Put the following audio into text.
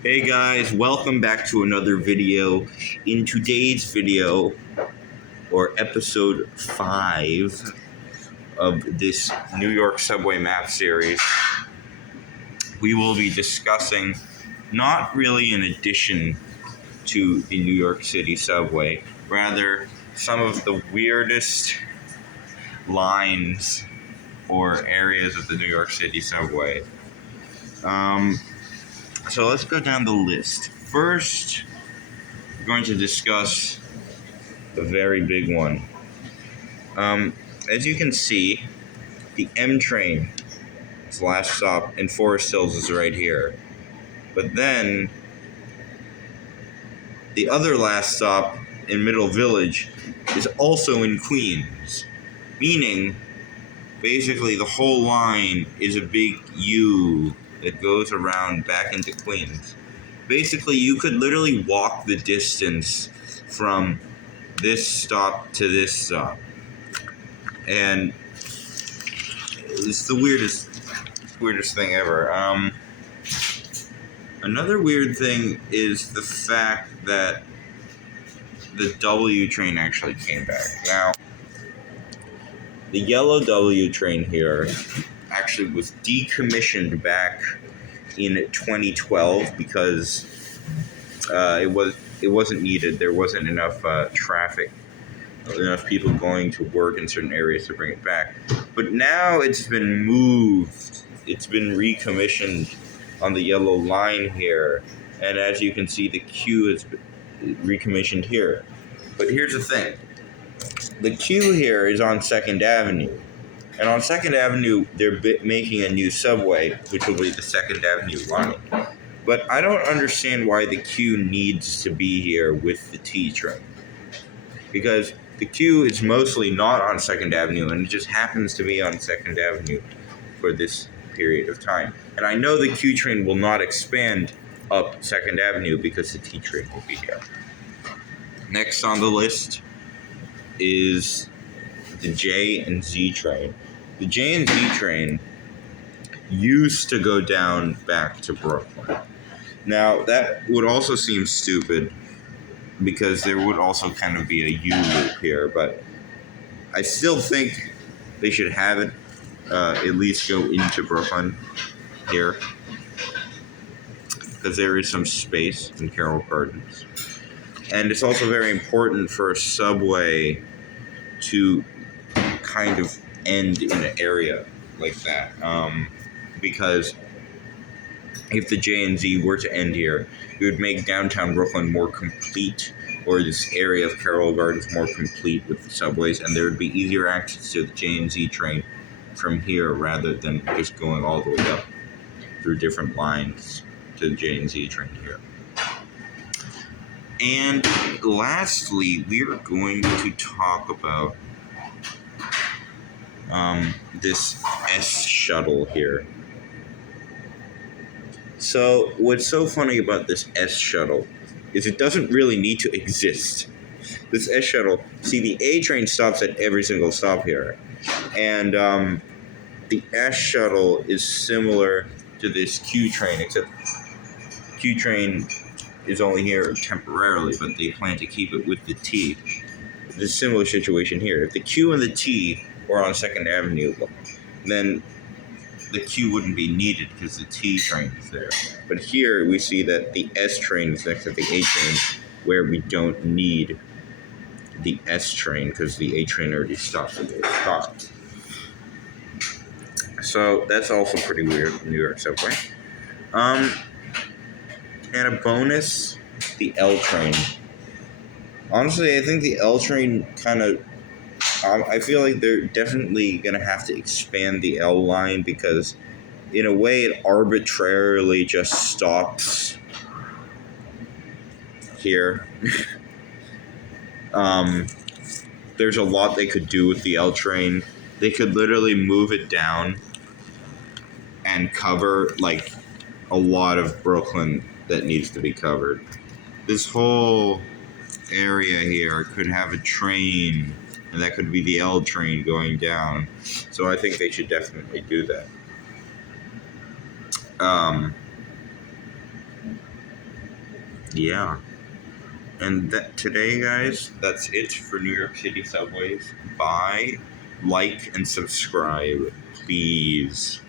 Hey guys, welcome back to another video. In today's video, or episode 5 of this New York subway map series, we will be discussing not really an addition to the New York City subway, rather some of the weirdest lines or areas of the New York City subway. So let's go down the list. First, we're going to discuss the very big one. As you can see, the M train, its last stop in Forest Hills, is right here. But then, the other last stop in Middle Village is also in Queens. Meaning, basically, the whole line is a big U that goes around back into Queens. Basically, you could literally walk the distance from this stop to this stop. And it's the weirdest thing ever. Another weird thing is the fact that the W train actually came back. Now, the yellow W train here actually was decommissioned back in 2012 because it wasn't needed. There wasn't enough traffic, enough people going to work in certain areas to bring it back. But now it's been moved. It's been recommissioned on the yellow line here. And as you can see, the Q is recommissioned here. But here's the thing. The Q here is on 2nd Avenue. And on 2nd Avenue, they're making a new subway, which will be the 2nd Avenue line. But I don't understand why the Q needs to be here with the T train. Because the Q is mostly not on 2nd Avenue, and it just happens to be on 2nd Avenue for this period of time. And I know the Q train will not expand up 2nd Avenue because the T train will be here. Next on the list is the J and Z train. The J and Z train used to go down back to Brooklyn. Now, that would also seem stupid because there would also kind of be a U loop here, but I still think they should have it at least go into Brooklyn here because there is some space in Carroll Gardens. And it's also very important for a subway to kind of end in an area like that, because if the J and Z were to end here, it would make downtown Brooklyn more complete, or this area of Carroll Gardens more complete with the subways, and there would be easier access to the J and Z train from here rather than just going all the way up through different lines to the J and Z train here. And lastly, we are going to talk about this S shuttle here. So what's so funny about this S shuttle is it doesn't really need to exist. This S shuttle, see, the A train stops at every single stop here, and the S shuttle is similar to this Q train, except Q train is only here temporarily, but they plan to keep it with the T. It's a similar situation here. If the Q and the T were on 2nd Avenue, then the Q wouldn't be needed because the T train is there. But here we see that the S train is next to the A train, where we don't need the S train because the A train already stops at those stops. So that's also pretty weird, New York subway. And a bonus, the L train. Honestly, I think the L train kind of, I feel like they're definitely going to have to expand the L line because in a way it arbitrarily just stops here. There's a lot they could do with the L train. They could literally move it down and cover like a lot of Brooklyn that needs to be covered. This whole area here could have a train, and that could be the L train going down. So I think they should definitely do that. Yeah. And that today, guys, that's it for New York City subways. Bye, like, and subscribe, please.